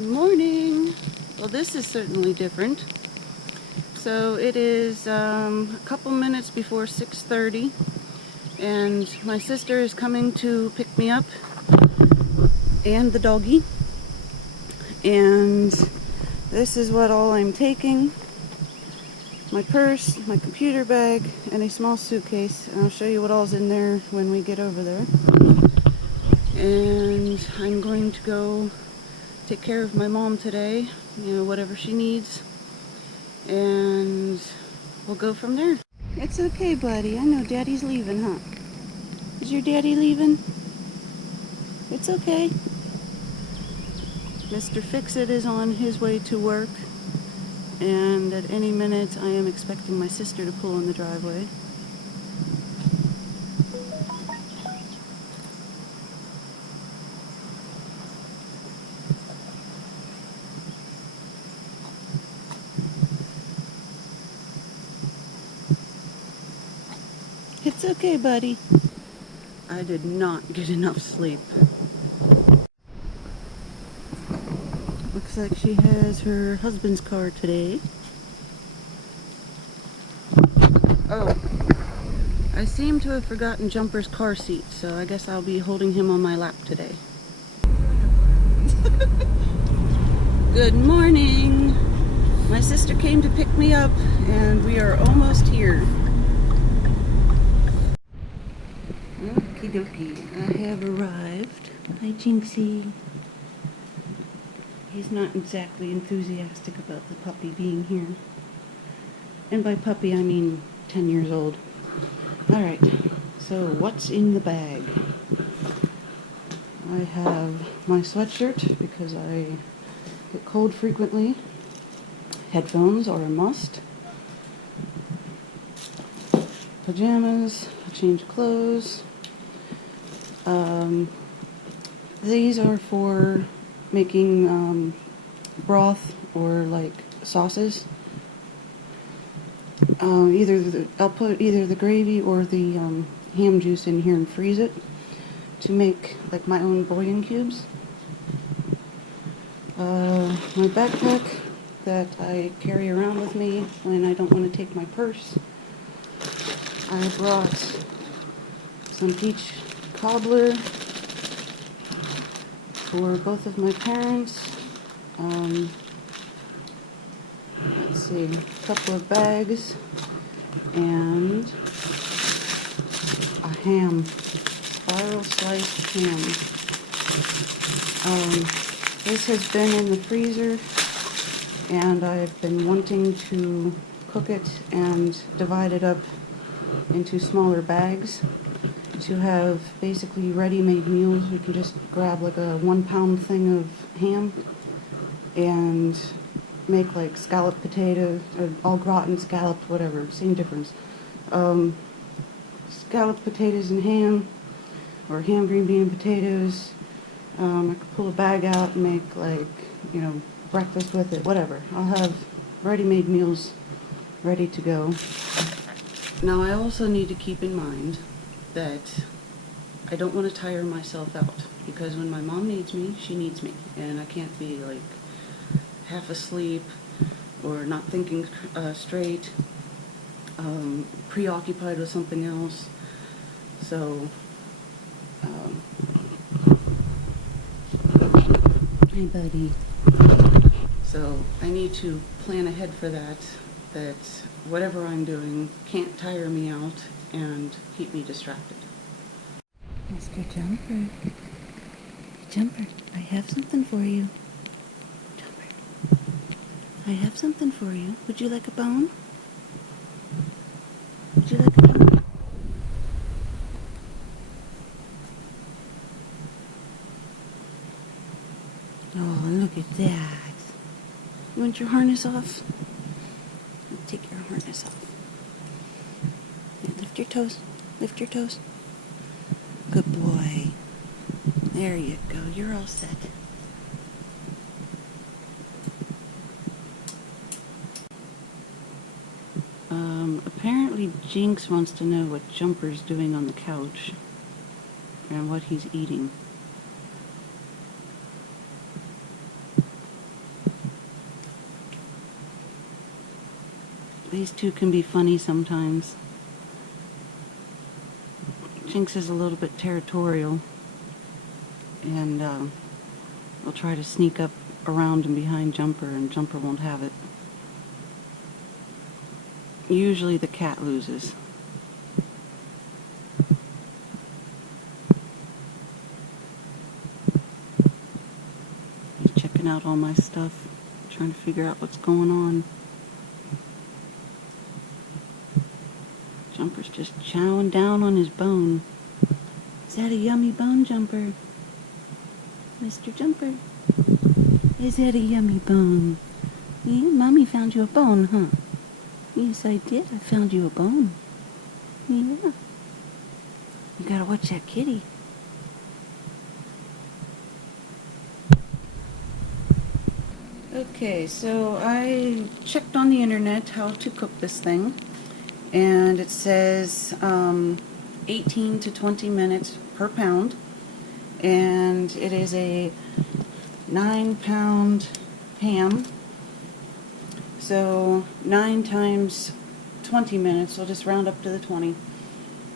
Good morning. Well, this is certainly different. So it is a couple minutes before 6:30, and my sister is coming to pick me up and the doggy. And this is what all I'm taking: my purse, my computer bag, and a small suitcase. And I'll show you what all's in there when we get over there. And I'm going to go take care of my mom today, whatever she needs, and we'll go from there. It's okay, buddy. I know Daddy's leaving, huh? Is your daddy leaving? It's okay. Mr. Fix-It is on his way to work, and at any minute I am expecting my sister to pull in the driveway. It's okay, buddy. I did not get enough sleep. Looks like she has her husband's car today. Oh, I seem to have forgotten Jumper's car seat, so I guess I'll be holding him on my lap today. Good morning. My sister came to pick me up, and we are almost here. Okie dokie, I have arrived. Hi, Jinxie. He's not exactly enthusiastic about the puppy being here. And by puppy, I mean 10 years old. Alright, so what's in the bag? I have my sweatshirt because I get cold frequently. Headphones are a must. Pajamas, a change of clothes. These are for making broth or like sauces. I'll put either the gravy or the ham juice in here and freeze it to make like my own bouillon cubes. My backpack that I carry around with me when I don't want to take my purse. I brought some peach cobbler for both of my parents. Let's see, a couple of bags and a ham, spiral sliced ham. This has been in the freezer, and I've been wanting to cook it and divide it up into smaller bags to have basically ready-made meals. We can just grab like a 1 pound thing of ham and make like scalloped potatoes, or au gratin, scalloped, whatever, same difference. Scalloped potatoes and ham, or ham, green bean, and potatoes. I could pull a bag out and make like, breakfast with it, whatever. I'll have ready-made meals ready to go. Now I also need to keep in mind that I don't want to tire myself out, because when my mom needs me, she needs me, and I can't be like half asleep or not thinking straight, preoccupied with something else. So hey buddy. So I need to plan ahead for that whatever I'm doing can't tire me out and keep me distracted. Mr. Jumper. Jumper, I have something for you. Jumper, I have something for you. Would you like a bone? Would you like a bone? Oh, look at that. You want your harness off? Take your harness off. Yeah, lift your toes. Lift your toes. Good boy. There you go. You're all set. Apparently Jinx wants to know what Jumper's doing on the couch and what he's eating. These two can be funny sometimes. Jinx is a little bit territorial, and will try to sneak up around and behind Jumper, and Jumper won't have it. Usually the cat loses. He's checking out all my stuff, trying to figure out what's going on. Jumper's just chowing down on his bone. Is that a yummy bone, Jumper? Mr. Jumper? Is that a yummy bone? Yeah, Mommy found you a bone, huh? Yes, I did. I found you a bone. Yeah. You gotta watch that kitty. Okay, so I checked on the internet how to cook this thing, and it says 18 to 20 minutes per pound, and it is a 9-pound ham. So 9 times 20 minutes, we'll just round up to the 20,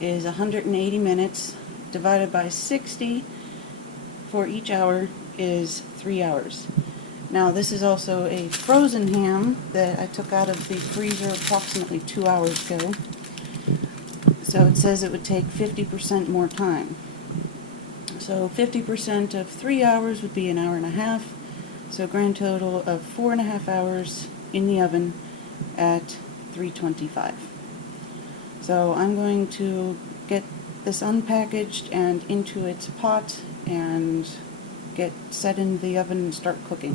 is 180 minutes, divided by 60 for each hour is 3 hours. Now this is also a frozen ham that I took out of the freezer approximately 2 hours ago. So it says it would take 50% more time. So 50% of 3 hours would be an hour and a half. So a grand total of 4.5 hours in the oven at 325. So I'm going to get this unpackaged and into its pot and get set in the oven and start cooking.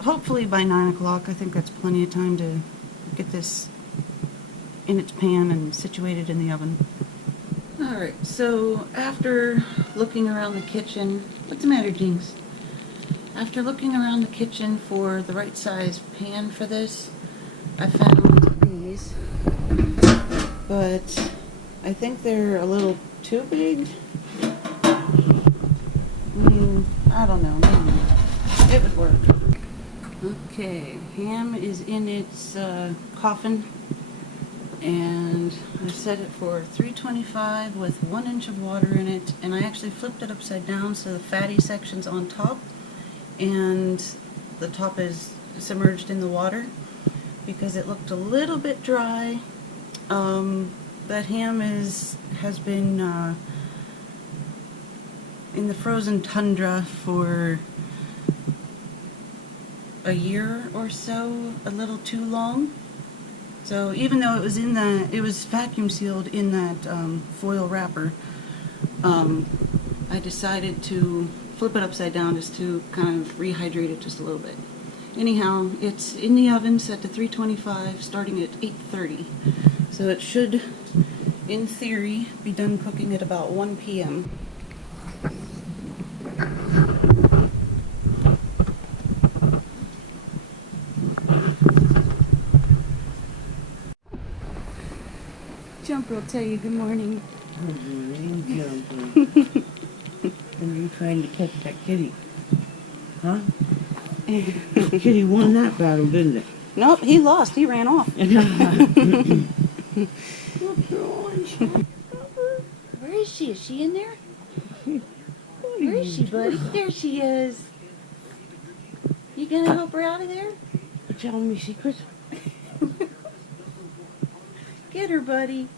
Hopefully by 9 o'clock. I think that's plenty of time to get this in its pan and situated in the oven. Alright, so after looking around the kitchen, what's the matter, Jinx? After looking around the kitchen for the right size pan for this, I found these, but I think they're a little too big. I don't know, maybe it would work. Okay, ham is in its coffin, and I set it for 325 with 1 inch of water in it, and I actually flipped it upside down so the fatty section's on top and the top is submerged in the water because it looked a little bit dry. That ham has been in the frozen tundra for a year or so, a little too long. So even though it was vacuum sealed in that foil wrapper, I decided to flip it upside down just to kind of rehydrate it just a little bit. Anyhow, it's in the oven set to 325 starting at 8:30. So it should, in theory, be done cooking at about 1 p.m. Jumper will tell you good morning. Good morning, Jumper. And you're trying to catch that kitty. Huh? The kitty won that battle, didn't it? Nope, he lost. He ran off. Where is she? Is she in there? Where is she, buddy? There she is. You gonna help her out of there? You're telling me secrets? Get her, buddy.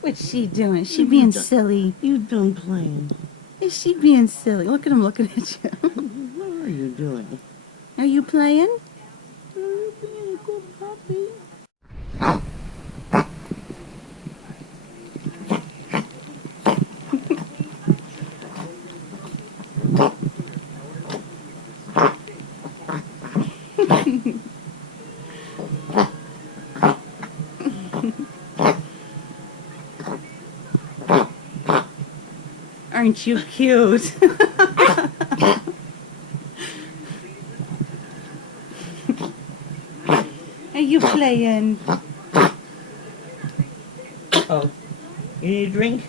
What's she doing? She being silly. You've been playing. Is she being silly? Look at him looking at you. What are you doing? Are you playing? You're being a good puppy. Aren't you cute? Are you playing? Oh, you need a drink?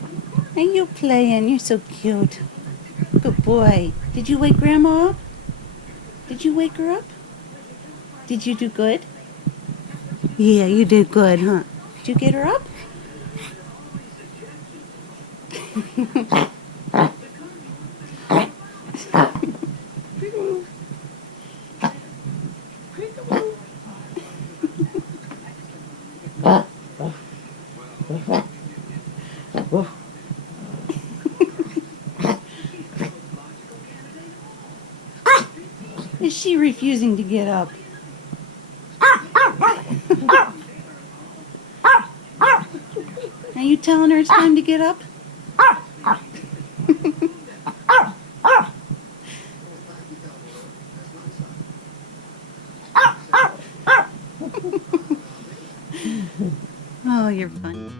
Are you playing? You're so cute. Good boy. Did you wake Grandma up? Did you wake her up? Did you do good? Yeah, you did good, huh? Did you get her up? Is she refusing to get up? Are you telling her it's time to get up? Oh, you're funny.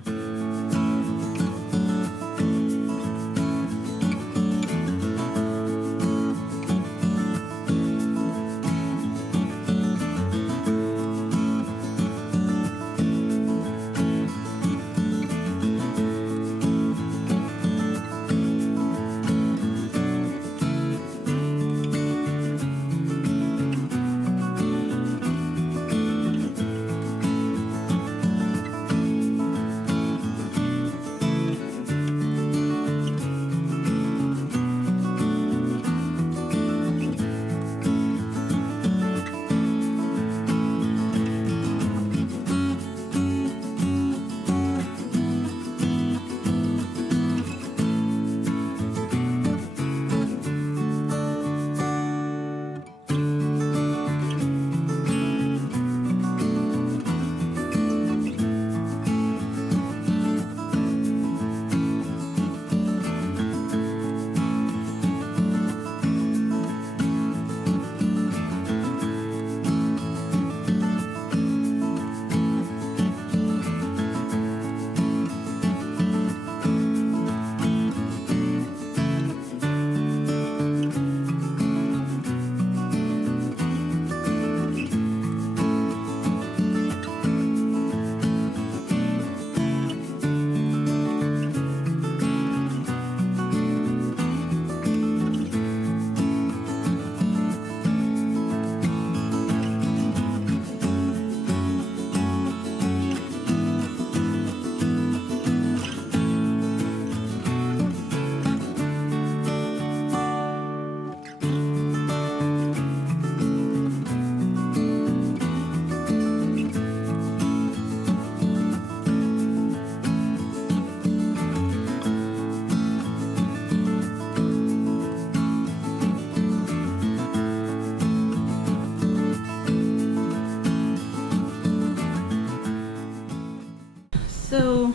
So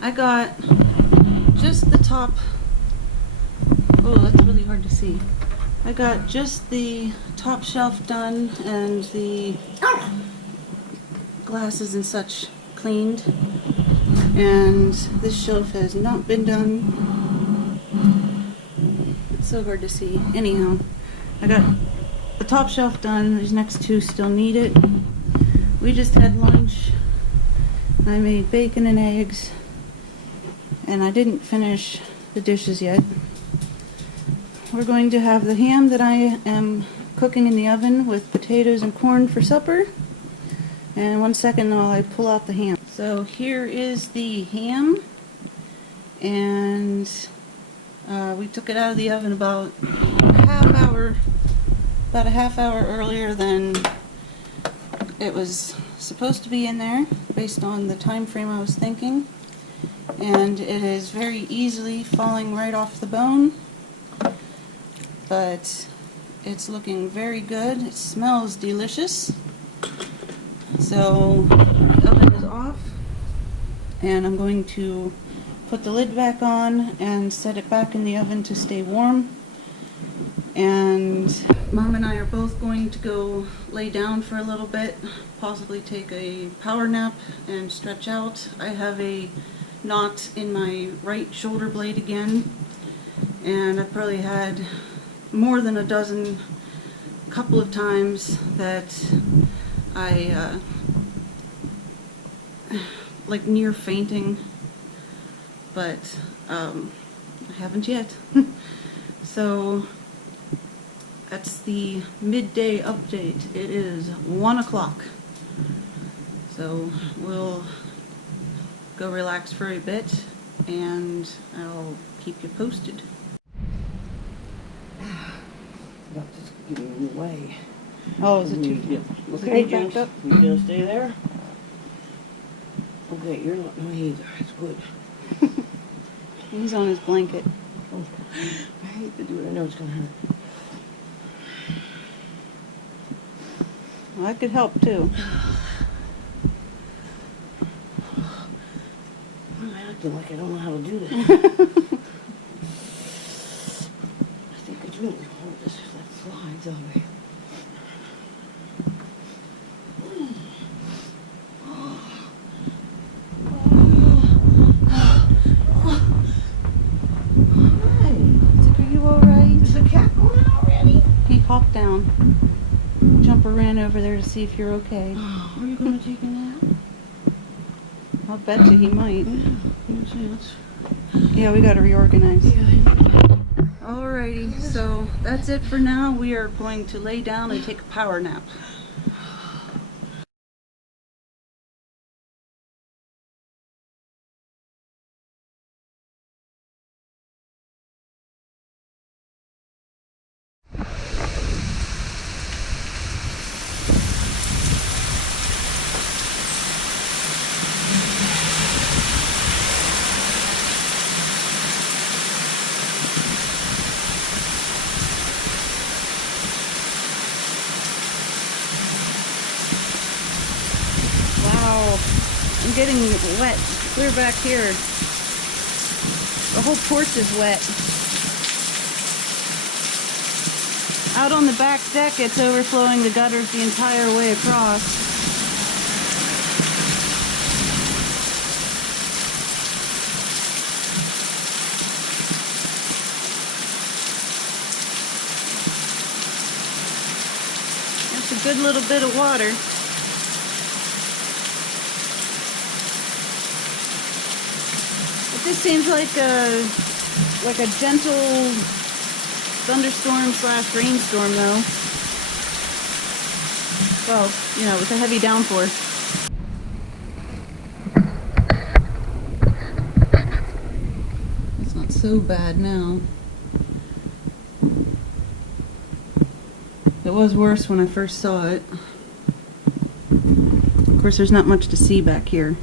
I got just the top. Oh, that's really hard to see. I got just the top shelf done and the glasses and such cleaned. And this shelf has not been done. It's so hard to see. Anyhow, I got the top shelf done. These next two still need it. We just had lunch. I made bacon and eggs, and I didn't finish the dishes yet. We're going to have the ham that I am cooking in the oven with potatoes and corn for supper. And 1 second while I pull out the ham. So here is the ham, and we took it out of the oven about a half hour earlier than it was supposed to be in there, based on the time frame I was thinking. And it is very easily falling right off the bone, but it's looking very good. It smells delicious. So the oven is off, and I'm going to put the lid back on and set it back in the oven to stay warm. And Mom and I are both going to go lay down for a little bit, possibly take a power nap and stretch out. I have a knot in my right shoulder blade again, and I've probably had more than a dozen, couple of times that I like near fainting, but I haven't yet. So that's the midday update. It is 1 o'clock. So we'll go relax for a bit and I'll keep you posted. About just getting in the way. Oh, is it too Yeah. is Okay, it backed James, up? you gonna stay there? Okay, you're not no either. It's good. He's on his blanket. Oh, I hate to do it. I know it's gonna hurt. Well, that could help too. I'm acting like I don't know how to do this. I think I do need to hold this if that slides over. Are you alright? Is the cat going already? He hopped down. Jumper ran over there to see if you're okay. Oh, are you gonna take a nap? I'll bet you he might. Yeah, Yeah, we gotta reorganize. yeah. Alrighty, so that's it for now. We are going to lay down and take a power nap. Wow, I'm getting wet. Clear back here. The whole porch is wet. Out on the back deck, it's overflowing the gutters the entire way across. That's a good little bit of water. This seems like a gentle thunderstorm / rainstorm though. Well, you know, with a heavy downpour. It's not so bad now. It was worse when I first saw it. Of course, there's not much to see back here.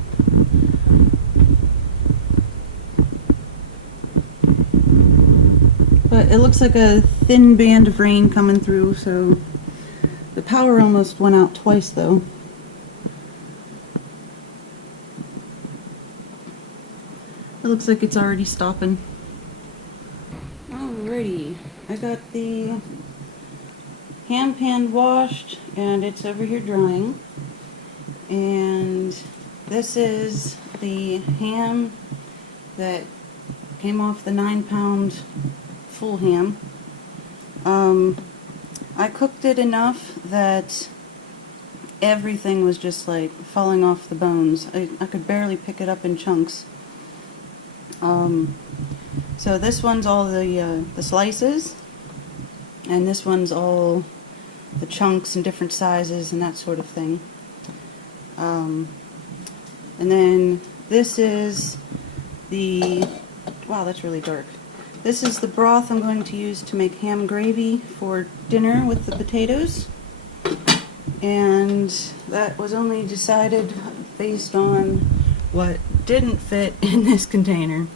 But it looks like a thin band of rain coming through, so the power almost went out twice though. It looks like it's already stopping. Alrighty, I got the ham pan washed and it's over here drying. And this is the ham that came off the 9-pound full ham. I cooked it enough that everything was just like falling off the bones. I could barely pick it up in chunks. So this one's all the slices, and this one's all the chunks and different sizes and that sort of thing. And then this is the, wow, that's really dark. This is the broth I'm going to use to make ham gravy for dinner with the potatoes. And that was only decided based on what didn't fit in this container,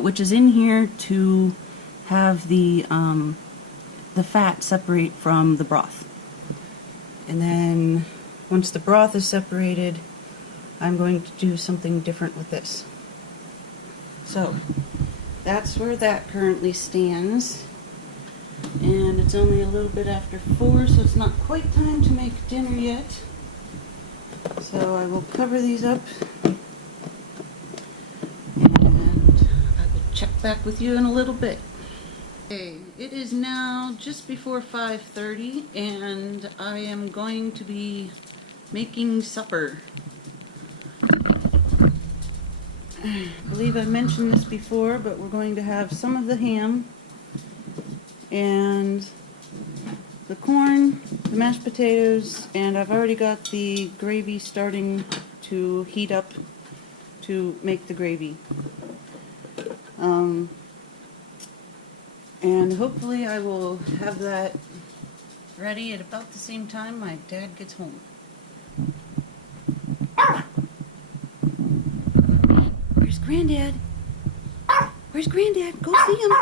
which is in here to have the fat separate from the broth. And then once the broth is separated, I'm going to do something different with this. So that's where that currently stands. And it's only a little bit after 4, so it's not quite time to make dinner yet. So I will cover these up and I will check back with you in a little bit. Okay, it is now just before 5:30 and I am going to be making supper. I believe I mentioned this before, but we're going to have some of the ham and the corn, the mashed potatoes, and I've already got the gravy starting to heat up to make the gravy. And hopefully I will have that ready at about the same time my dad gets home. Where's Granddad? Where's Granddad? Go see him.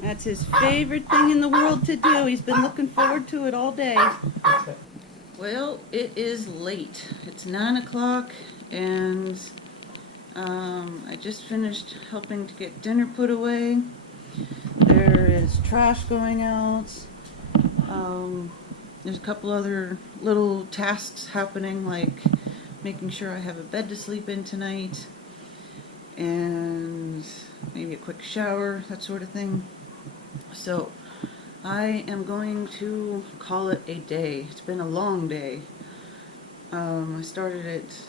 That's his favorite thing in the world to do. He's been looking forward to it all day. Well, it is late. It's 9 o'clock and I just finished helping to get dinner put away. There is trash going out. There's a couple other little tasks happening, like making sure I have a bed to sleep in tonight and maybe a quick shower, that sort of thing. So I am going to call it a day. It's been a long day. I started at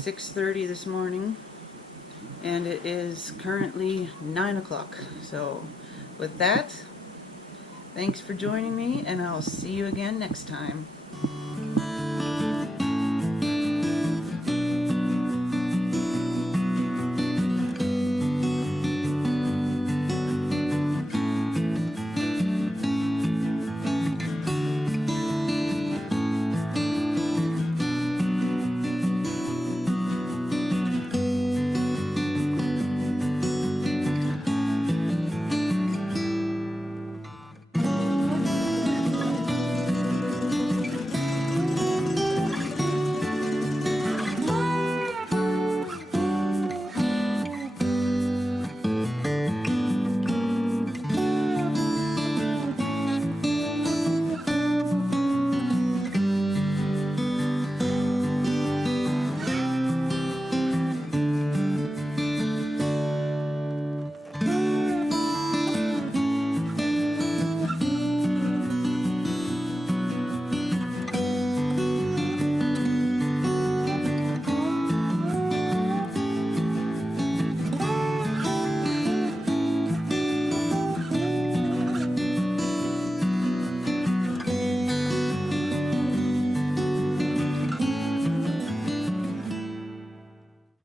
6:30 this morning and it is currently 9 o'clock. So with that, thanks for joining me and I'll see you again next time.